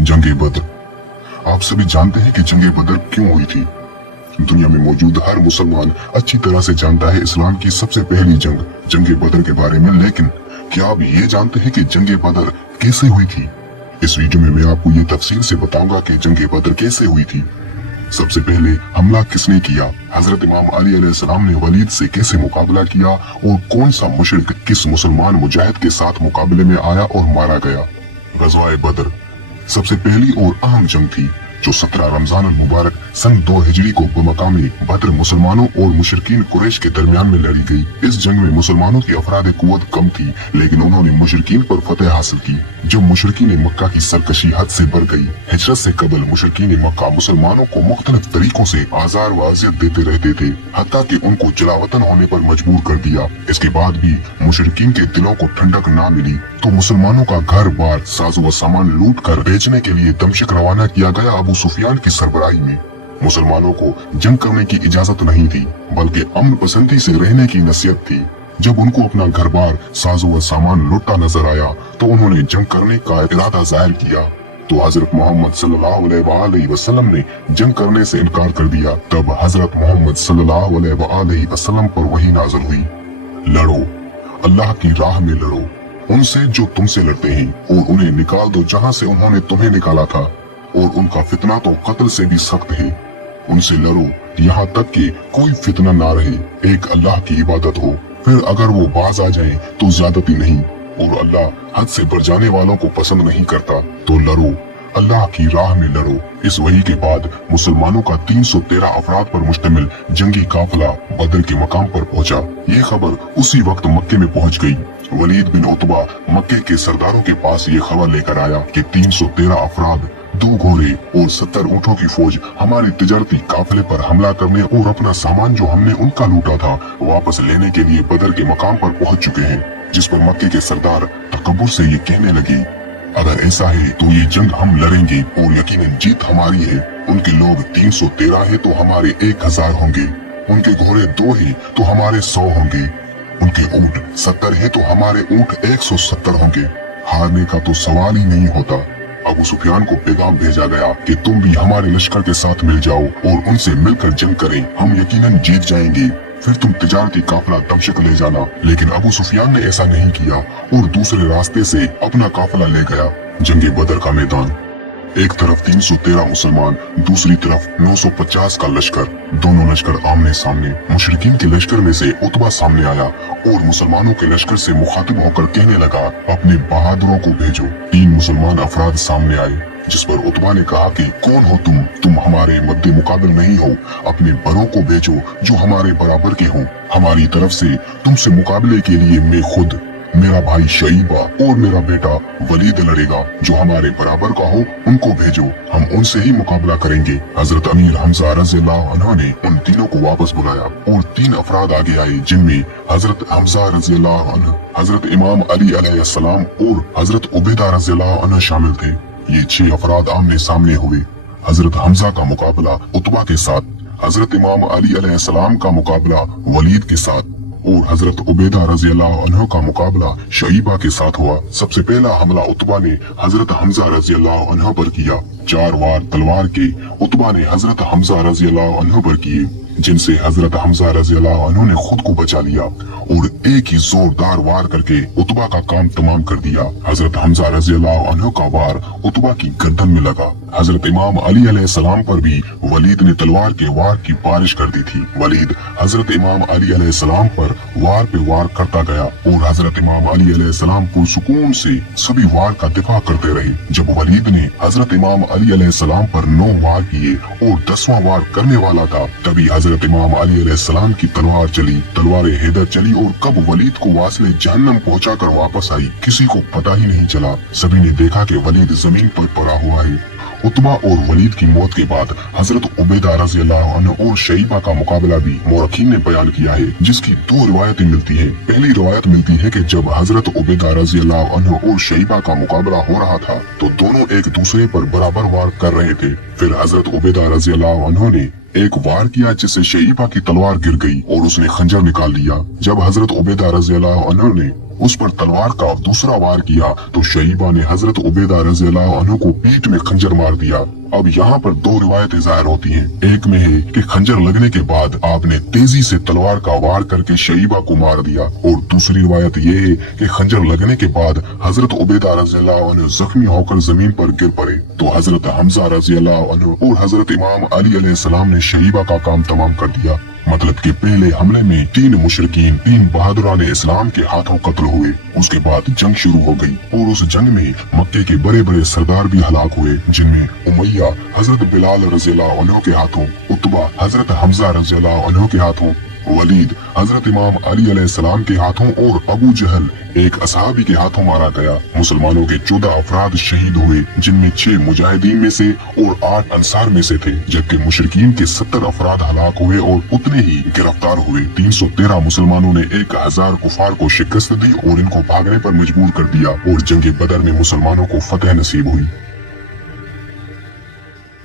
जंग बदर। आप सभी जानते हैं कि जंग बदर क्यों हुई थी। दुनिया में मौजूद हर मुसलमान अच्छी तरह से जानता है इस्लाम की सबसे पहली जंग बदर के बारे में, लेकिन क्या आप ये जानते हैं कि जंग बदर कैसे हुई थी। इस वीडियो में मैं आपको ये तफसील से बताऊंगा कि जंग बदर कैसे हुई थी। सबसे पहले हमला किसने किया, हजरत इमाम अली अलैहिस्सलाम ने वलीद से कैसे मुकाबला किया और कौन सा मुशरिक किस मुसलमान मुजाहिद के साथ मुकाबले में आया और मारा गया। गज़वाए बदर सबसे पहली और अहम जंग थी जो 17 रमजान अल मुबारक सन 2 हिजरी को बमकामी बदर मुसलमानों और मुशरिकीन कुरैश के दरमियान में लड़ी गई। इस जंग में मुसलमानों की अफराद कुव्वत कम थी, लेकिन उन्होंने मुशरिकीन पर फतेह हासिल की। जब मुशरिकीन मक्का की सरकशी हद से बढ़ गई, हिजरत से कबल मुशरिकीन मक्का मुसलमानों को मुख्तलिफ तरीकों से आजार व अजियत देते रहते थे, हत्ता कि उनको जलावतन होने पर मजबूर कर दिया। इसके बाद भी मुशरिकीन के दिलों को ठंडक ना मिली तो मुसलमानों का घर बार साजो व सामान लूट कर बेचने के लिए दमशक रवाना किया गया। अबू सुफियान की सरबराही में मुसलमानों को जंग करने की इजाजत नहीं थी, बल्कि अमन पसंदी से रहने की नसीहत थी। जब उनको अपना घर बार साजो व सामान लुटता नजर आया तो उन्होंने जंग करने का इरादा जाहिर किया। तो हजरत मोहम्मद सल्लल्लाहु अलैहि वसल्लम ने जंग करने से इनकार कर दिया। तब हजरत मोहम्मद सल्लल्लाहु अलैहि वसल्लम पर वही नाज़िल हुई, लड़ो, अल्लाह की राह में लड़ो उनसे जो तुमसे लड़ते हैं, और उन्हें निकाल दो जहां से उन्होंने तुम्हें निकाला था, और उनका फितना तो कत्ल से भी सख्त है। उनसे लड़ो यहाँ तक कि कोई फितना ना रहे, एक अल्लाह की इबादत हो। फिर अगर वो बाज आ जाएं तो ज्यादती नहीं, और अल्लाह हद से बढ़ जाने वालों को पसंद नहीं करता। तो लड़ो, अल्लाह की राह में लड़ो। इस वही के बाद मुसलमानों का 313 अफराद पर मुश्तमिल जंगी काफिला बदर के मकाम पर पहुंचा। ये खबर उसी वक्त मक्के में पहुंच गई। वलीद बिन उतबा मक्के के सरदारों के पास ये खबर लेकर आया कि 313 अफराद, 2 घोड़े और 70 ऊँटों की फौज हमारे तिजारती काफिले पर हमला करने और अपना सामान जो हमने उनका लूटा था वापस लेने के लिए बदर के मकाम पर पहुंच चुके हैं। जिस पर मक्के के सरदार तकब्बुर से ये कहने लगे, अगर ऐसा है तो ये जंग हम लड़ेंगे और यकीनन जीत हमारी है। उनके लोग 313 है तो हमारे 1000 होंगे, उनके घोड़े 2 है तो हमारे 100 होंगे, उनके ऊँट 70 है तो हमारे ऊँट 170 होंगे। हारने का तो सवाल ही नहीं होता। अबू सुफियान को पैगाम भेजा गया कि तुम भी हमारे लश्कर के साथ मिल जाओ और उनसे मिलकर जंग करें, हम यकीनन जीत जाएंगे। फिर तुम तिजारती काफिला दमशक ले जाना। लेकिन अबू सुफियान ने ऐसा नहीं किया और दूसरे रास्ते से अपना काफिला ले गया। जंगे बदर का मैदान, एक तरफ 313 मुसलमान, दूसरी तरफ 950 का लश्कर। दोनों लश्कर आमने सामने। मुशरिकीन के लश्कर में से उतबा सामने आया और मुसलमानों के लश्कर से मुखातिब होकर कहने लगा, अपने बहादुरों को भेजो। 3 मुसलमान अफराद सामने आए, जिस पर उतबा ने कहा कि कौन हो तुम हमारे मद्दे मुकाबिल नहीं हो, अपने बड़ों को भेजो जो हमारे बराबर के हों। हमारी तरफ से तुमसे मुकाबले के लिए मैं खुद, मेरा भाई शईबा और मेरा बेटा वलीद लड़ेगा। जो हमारे बराबर का हो उनको भेजो, हम उनसे ही मुकाबला करेंगे। हजरत अमीर हमजा रज़ियल्लाहु अन्हु ने उन तीनों को वापस बुलाया और 3 अफराद आगे आए, जिनमें हजरत हमजा रज़ियल्लाहु अन्हु, हजरत इमाम अली अलैहिस्सलाम और हजरत उबैदा रज़ियल्लाहु अन्हु शामिल थे। ये 6 अफराद आमने सामने हुए। हजरत हमजा का मुकाबला उतबा के साथ, हजरत इमाम अली अलैहिस्सलाम का मुकाबला वलीद के साथ और हजरत उबैदा रज़ियल्लाहु अन्हु का मुकाबला शईबा के साथ हुआ। सबसे पहला हमला उतबा ने हजरत हमजा रज़ियल्लाहु अन्हु पर किया। 4 वार तलवार के उतबा ने हजरत हमजा रज़ियल्लाहु अन्हु पर किए, जिनसे हजरत हमजा रज़ियल्लाहु अन्हु ने खुद को बचा लिया और एक ही जोरदार वार करके उतबा का काम तमाम कर दिया। हजरत हमजा रज़ियल्लाहु अन्हु का वार उतबा की गर्दन में लगा। हजरत इमाम अली अलैहिस्सलाम पर भी वलीद ने तलवार के वार की बारिश कर दी थी। वलीद हजरत इमाम अली अलैहिस्सलाम पर वार पे वार करता गया और हजरत इमाम अली अलैहिस्सलाम पुरसुकून से सभी वार का दिफा करते रहे। जब वलीद ने हजरत इमाम अली अलैहिस्सलाम पर 9 वार किए और 10वां वार करने वाला था, तभी हजरत इमाम अली अलैहिस्सलाम की तलवार चली। तलवार हैदर चली और कब वलीद को वासले जहन्नम पहुंचाकर वापस आई, किसी को पता ही नहीं चला। सभी ने देखा कि वलीद जमीन पर पड़ा हुआ है। उतबा और वलीद की मौत के बाद हजरत उबैदा रज़ियल्लाहु अन्हु और शईबा का मुकाबला भी मौरखीन ने बयान किया है, जिसकी 2 रिवायतें मिलती हैं। पहली रिवायत मिलती है कि जब हजरत उबैदा रज़ियल्लाहु अन्हु और शईबा का मुकाबला हो रहा था तो दोनों एक दूसरे पर बराबर वार कर रहे थे। फिर हजरत उबैदा रज़ियल्लाहु अन्हु ने एक वार किया जिससे शैबा की तलवार गिर गई और उसने खंजर निकाल लिया। जब हजरत उबैदा रज़ियल्लाहु अन्हु ने उस पर तलवार का दूसरा वार किया तो शैबा ने हजरत उबैदा रज़ियल्लाहु अन्हु को पीठ में खंजर मार दिया। अब यहाँ पर दो रिवायतें जाहिर होती हैं। एक में है कि खंजर लगने के बाद आपने तेजी से तलवार का वार करके शैबा को मार दिया, और दूसरी रिवायत ये है कि खंजर लगने के बाद हजरत उबैदा रज़ियल्लाहु अन्हु जख्मी होकर जमीन पर गिर पड़े तो हजरत हमजा रज़ियल्लाहु अन्हु और हजरत इमाम अली अलैहिस्सलाम ने शैबा का काम तमाम कर दिया। मतलब कि पहले हमले में 3 मुशरिकीन 3 बहादुरान इस्लाम के हाथों कत्ल हुए। उसके बाद जंग शुरू हो गई और उस जंग में मक्के के बड़े बड़े सरदार भी हलाक हुए, जिनमें उमैया हजरत बिलाल रज़ियल्लाहु अन्हु के हाथों, उतबा हजरत हमजा रज़ियल्लाहु अन्हु के हाथों, वलीद हजरत इमाम अली अलैहिस्सलाम के हाथों और अबू जहल एक असहाबी के हाथों मारा गया। मुसलमानों के 14 अफराद शहीद हुए, जिनमें 6 मुजाहिदीन में से और 8 अंसार में से थे, जबकि मुशरिकीन के 70 अफराद हलाक हुए और उतने ही गिरफ्तार हुए। 313 मुसलमानों ने 1000 कुफार को शिकस्त दी और इनको भागने पर मजबूर कर दिया और जंग बदर में मुसलमानों को फतह नसीब हुई।